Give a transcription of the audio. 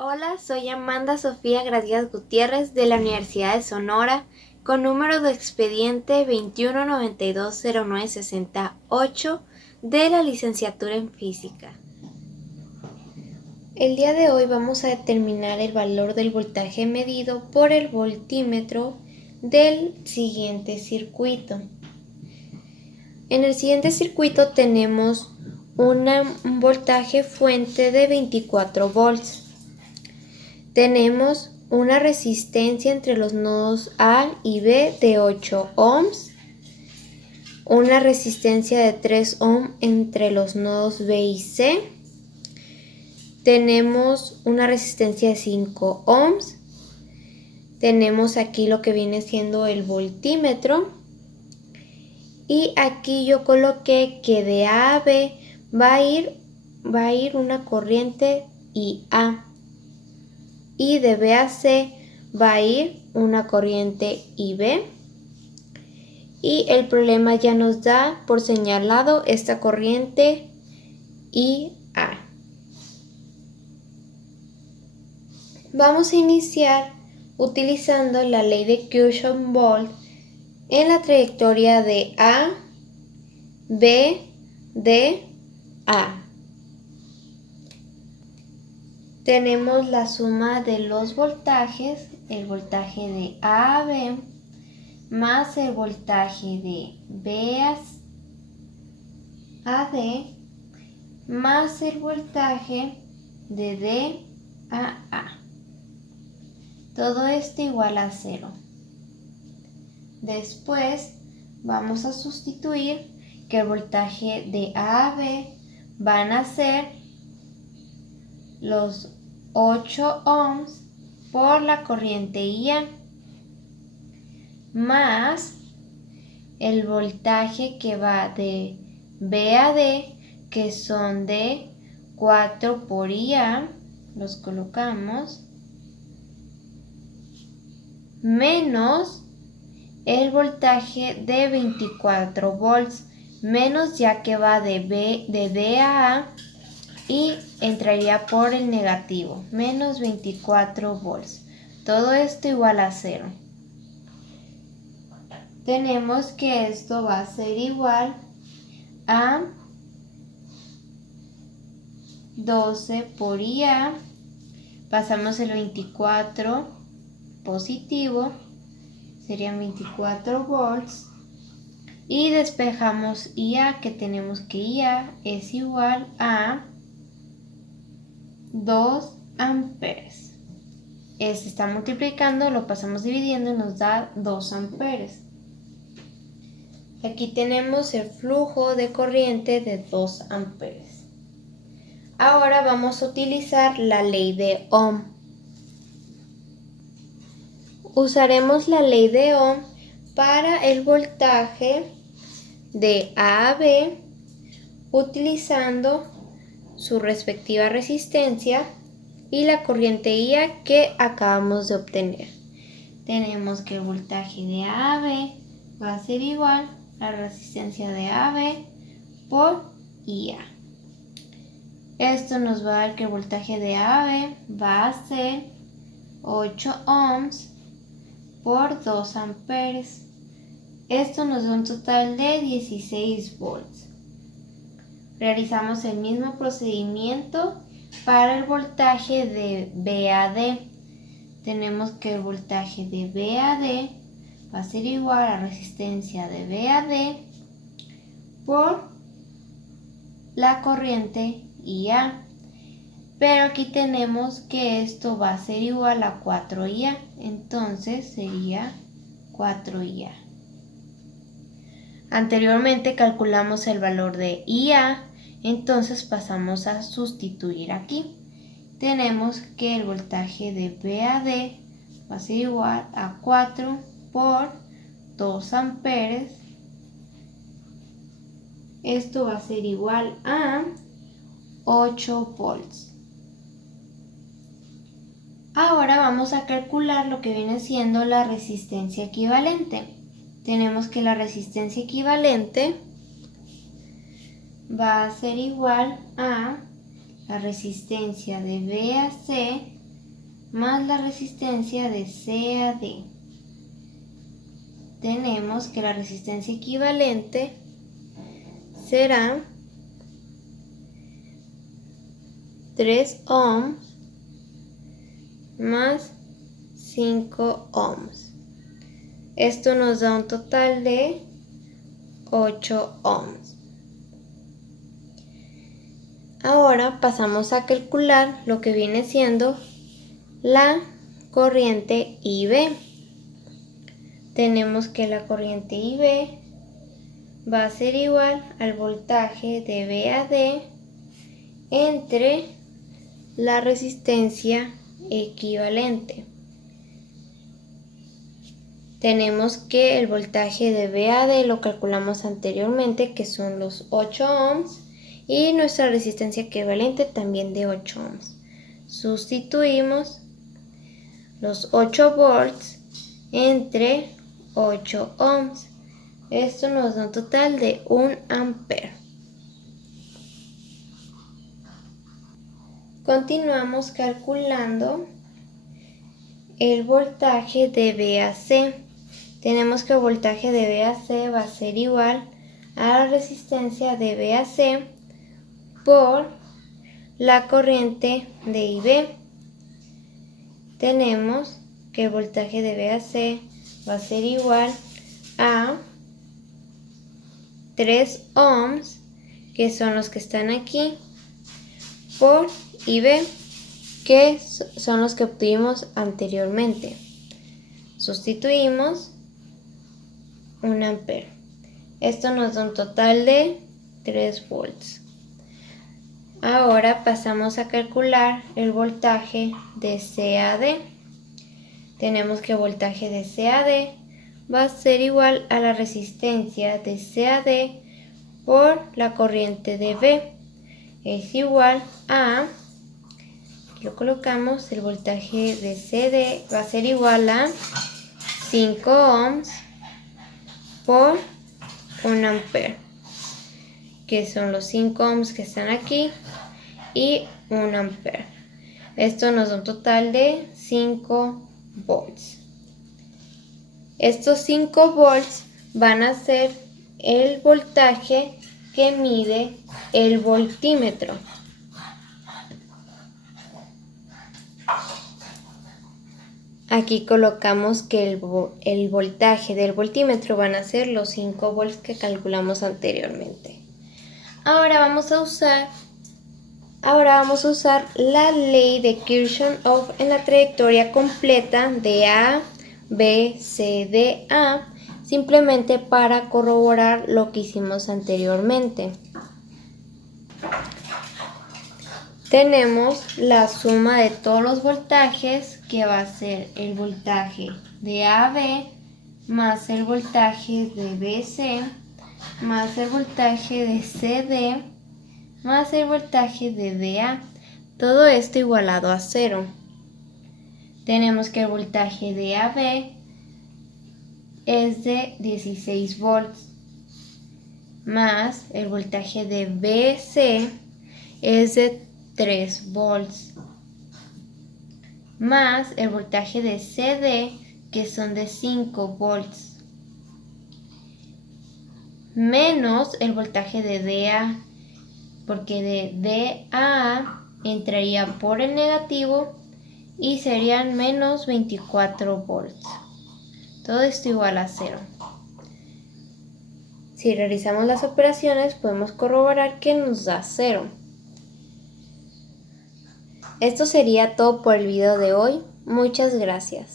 Hola, soy Amanda Sofía Gracias Gutiérrez de la Universidad de Sonora con número de expediente 21920968 de la licenciatura en Física. El día de hoy vamos a determinar el valor del voltaje medido por el voltímetro del siguiente circuito. En el siguiente circuito tenemos un voltaje fuente de 24 volts. Tenemos una resistencia entre los nodos A y B de 8 ohms, una resistencia de 3 ohms entre los nodos B y C, tenemos una resistencia de 5 ohms, tenemos aquí lo que viene siendo el voltímetro y aquí yo coloqué que de A a B va a ir una corriente IA. Y de B a C va a ir una corriente IB. Y el problema ya nos da por señalado esta corriente IA. Vamos a iniciar utilizando la ley de Kirchhoff-Bolt en la trayectoria de A, B, D, A. Tenemos la suma de los voltajes, el voltaje de A a B, más el voltaje de B a D, más el voltaje de D a A. Todo esto igual a 0. Después vamos a sustituir que el voltaje de A a B van a ser los 8 ohms por la corriente IA más el voltaje que va de B a D, que son de 4 por IA, los colocamos, menos el voltaje de 24 volts, menos ya que va de D a A y entraría por el negativo, menos 24 volts. Todo esto igual a 0. Tenemos que esto va a ser igual a 12 por IA. Pasamos el 24 positivo, serían 24 volts. Y despejamos IA, que tenemos que IA es igual a 2 amperes. Este está multiplicando, lo pasamos dividiendo y nos da 2 amperes. Aquí tenemos el flujo de corriente de 2 amperes. Ahora vamos a utilizar la ley de Ohm. Usaremos la ley de Ohm para el voltaje de A a B utilizando su respectiva resistencia y la corriente IA que acabamos de obtener. Tenemos que el voltaje de A a B va a ser igual a la resistencia de AB por IA. Esto nos va a dar que el voltaje de AB va a ser 8 ohms por 2 amperes. Esto nos da un total de 16 volts. Realizamos el mismo procedimiento para el voltaje de B a D. Tenemos que el voltaje de B a D va a ser igual a la resistencia de B a D por la corriente IA. Pero aquí tenemos que esto va a ser igual a 4IA. Entonces sería 4IA. Anteriormente calculamos el valor de IA, entonces pasamos a sustituir aquí. Tenemos que el voltaje de B a D va a ser igual a 4 por 2 amperes. Esto va a ser igual a 8 volts. Ahora vamos a calcular lo que viene siendo la resistencia equivalente. Tenemos que la resistencia equivalente va a ser igual a la resistencia de B a C más la resistencia de C a D. Tenemos que la resistencia equivalente será 3 ohms más 5 ohms. Esto nos da un total de 8 ohms. Ahora pasamos a calcular lo que viene siendo la corriente IB. Tenemos que la corriente IB va a ser igual al voltaje de V a D entre la resistencia equivalente. Tenemos que el voltaje de V a D lo calculamos anteriormente, que son los 8 ohms, y nuestra resistencia equivalente también de 8 ohms. Sustituimos los 8 volts entre 8 ohms. Esto nos da un total de 1 ampere. Continuamos calculando el voltaje de V a C. Tenemos que el voltaje de V a C va a ser igual a la resistencia de V a C por la corriente de IB. Tenemos que el voltaje de V a C va a ser igual a 3 ohms, que son los que están aquí, por IB, que son los que obtuvimos anteriormente. Sustituimos 1 ampere. Esto nos da un total de 3 volts. Ahora pasamos a calcular el voltaje de C a D. Tenemos que el voltaje de C a D va a ser igual a la resistencia de C a D por la corriente de V. Es igual a, lo colocamos, el voltaje de CD va a ser igual a 5 ohms por 1 ampere, que son los 5 ohms que están aquí y 1 ampere. Esto nos da un total de 5 volts. Estos 5 volts van a ser el voltaje que mide el voltímetro. Aquí colocamos que el voltaje del voltímetro van a ser los 5 volts que calculamos anteriormente. Ahora vamos a usar la ley de Kirchhoff en la trayectoria completa de A, B, C, D, A, simplemente para corroborar lo que hicimos anteriormente. Tenemos la suma de todos los voltajes, que va a ser el voltaje de AB más el voltaje de BC más el voltaje de CD más el voltaje de DA. Todo esto igualado a 0. Tenemos que el voltaje de AB es de 16 volts más el voltaje de BC es de 3 volts más el voltaje de CD, que son de 5 volts, menos el voltaje de DA, porque de DA entraría por el negativo y serían menos 24 volts. Todo esto igual a 0. Si realizamos las operaciones, podemos corroborar que nos da 0. Esto sería todo por el video de hoy. Muchas gracias.